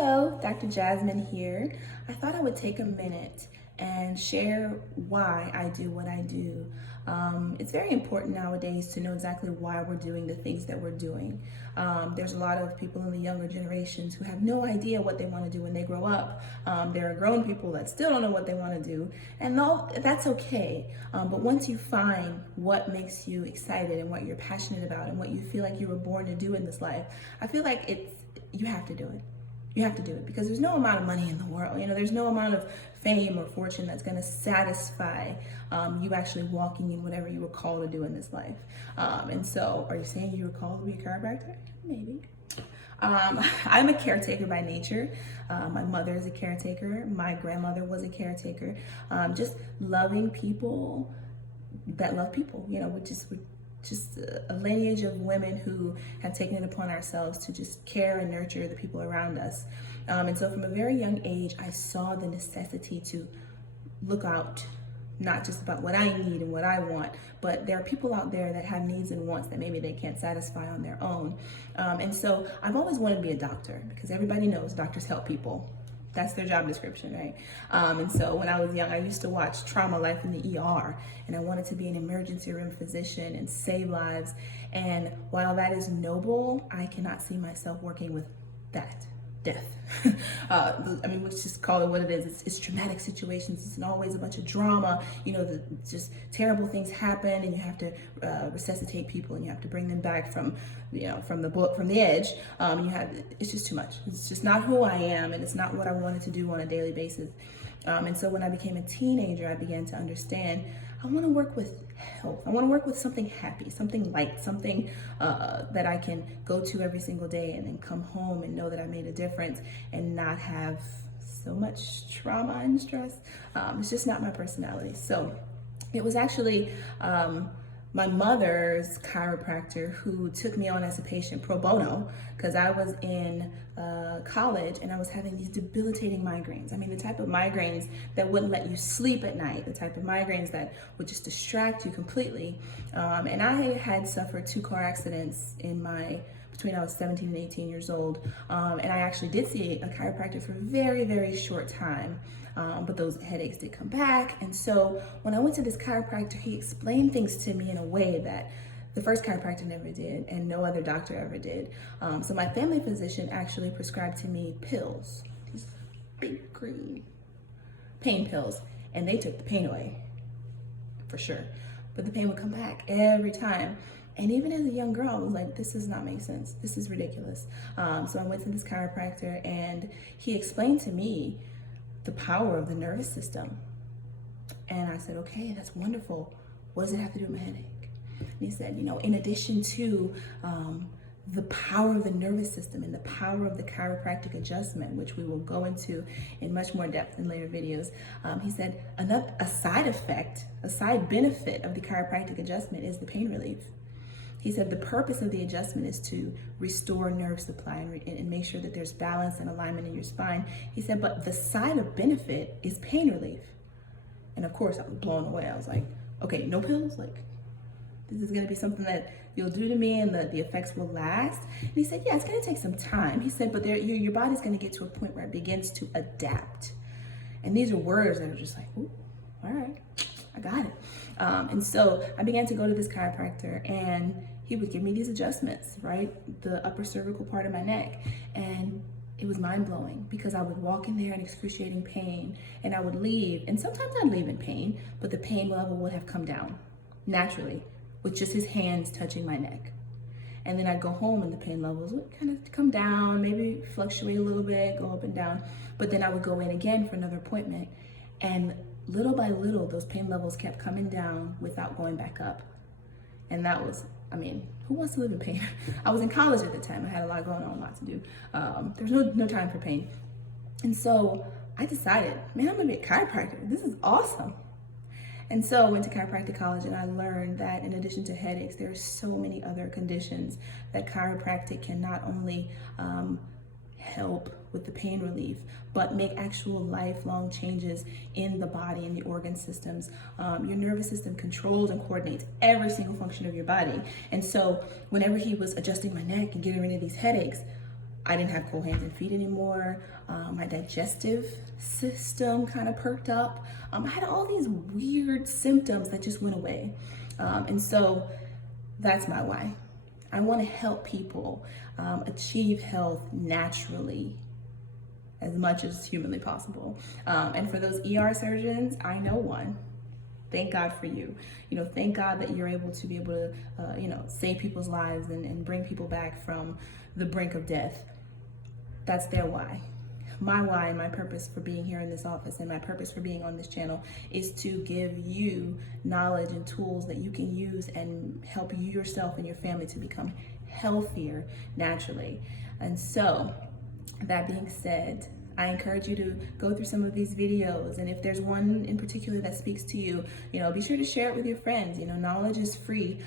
Hello, Dr. Jasmine here. I thought I would take a minute and share why I do what I do. It's very important nowadays to know exactly why we're doing the things that we're doing. There's a lot of people in the younger generations who have no idea what they want to do when they grow up. There are grown people that still don't know what they want to do, and that's okay. But once you find what makes you excited and what you're passionate about and what you feel like you were born to do in this life, I feel like you have to do it. You have to do it because there's no amount of money in the world. There's no amount of fame or fortune that's going to satisfy you actually walking in whatever you were called to do in this life. And so, are you saying you were called to be a chiropractor? Maybe. I'm a caretaker by nature. My mother is a caretaker. My grandmother was a caretaker. Just loving people that love people. We're just a lineage of women who have taken it upon ourselves to just care and nurture the people around us. And so from a very young age, I saw the necessity to look out, not just about what I need and what I want, but there are people out there that have needs and wants that maybe they can't satisfy on their own. And so I've always wanted to be a doctor because everybody knows doctors help people. That's their job description, right? And so when I was young, I used to watch Trauma Life in the ER, and I wanted to be an emergency room physician and save lives. And while that is noble, I cannot see myself working with that. Death. Let's just call it what it is. It's traumatic situations. It's always a bunch of drama. Just terrible things happen, and you have to resuscitate people, and you have to bring them back from the edge. It's just too much. It's just not who I am, and it's not what I wanted to do on a daily basis. And so when I became a teenager, I began to understand I want to work with health. I want to work with something happy, something light, something that I can go to every single day and then come home and know that I made a difference and not have so much trauma and stress. It's just not my personality. So it was actually my mother's chiropractor who took me on as a patient pro bono because I was in college and I was having these debilitating migraines. The type of migraines that wouldn't let you sleep at night, the type of migraines that would just distract you completely. And I had suffered 2 car accidents between I was 17 and 18 years old. And I actually did see a chiropractor for a very, very short time. But those headaches did come back. And so when I went to this chiropractor, he explained things to me in a way that the first chiropractor never did and no other doctor ever did. So my family physician actually prescribed to me pills, these big green pain pills, and they took the pain away for sure. But the pain would come back every time. And even as a young girl, I was like, this does not make sense. This is ridiculous. So I went to this chiropractor and he explained to me the power of the nervous system. And I said, okay, that's wonderful. What does it have to do with my headache? And he said, in addition to the power of the nervous system and the power of the chiropractic adjustment, which we will go into in much more depth in later videos, he said a side benefit of the chiropractic adjustment is the pain relief. He said the purpose of the adjustment is to restore nerve supply and make sure that there's balance and alignment in your spine. He said, but the side of benefit is pain relief. And of course, I was blown away. I was like, okay, no pills? This is going to be something that you'll do to me and the effects will last? And he said, yeah, it's going to take some time. He said, but your body's going to get to a point where it begins to adapt. And these are words that are just like, ooh, all right. I got it. And so I began to go to this chiropractor and he would give me these adjustments, right? The upper cervical part of my neck. And it was mind blowing because I would walk in there in excruciating pain and I would leave. And sometimes I'd leave in pain, but the pain level would have come down naturally with just his hands touching my neck. And then I'd go home and the pain levels would kind of come down, maybe fluctuate a little bit, go up and down. But then I would go in again for another appointment. And little by little, those pain levels kept coming down without going back up. And that was, who wants to live in pain? I was in college at the time. I had a lot going on, a lot to do. There's no time for pain. And so I decided, man, I'm gonna be a chiropractor. This is awesome. And so I went to chiropractic college and I learned that in addition to headaches, there are so many other conditions that chiropractic can not only help with the pain relief, but make actual lifelong changes in the body and the organ systems. Your nervous system controls and coordinates every single function of your body. And so whenever he was adjusting my neck and getting rid of these headaches, I didn't have cold hands and feet anymore. My digestive system kind of perked up. I had all these weird symptoms that just went away. And so that's my why. I want to help people achieve health naturally as much as humanly possible. And for those ER surgeons, I know one. Thank God for you. Thank God that you're able to save people's lives and bring people back from the brink of death. That's their why. My why and my purpose for being here in this office and my purpose for being on this channel is to give you knowledge and tools that you can use and help you yourself and your family to become healthier naturally. And so, that being said, I encourage you to go through some of these videos, and if there's one in particular that speaks to you, be sure to share it with your friends. Knowledge is free.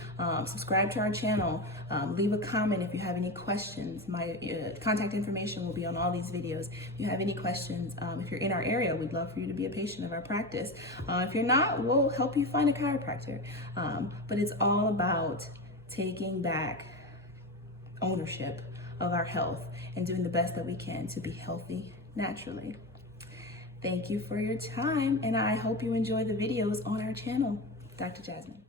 Subscribe to our channel. Leave a comment if you have any questions. My contact information will be on all these videos. If you have any questions, if you're in our area, we'd love for you to be a patient of our practice. If you're not, we'll help you find a chiropractor. But it's all about taking back ownership of our health and doing the best that we can to be healthy naturally. Thank you for your time, and I hope you enjoy the videos on our channel. Dr. Jasmine.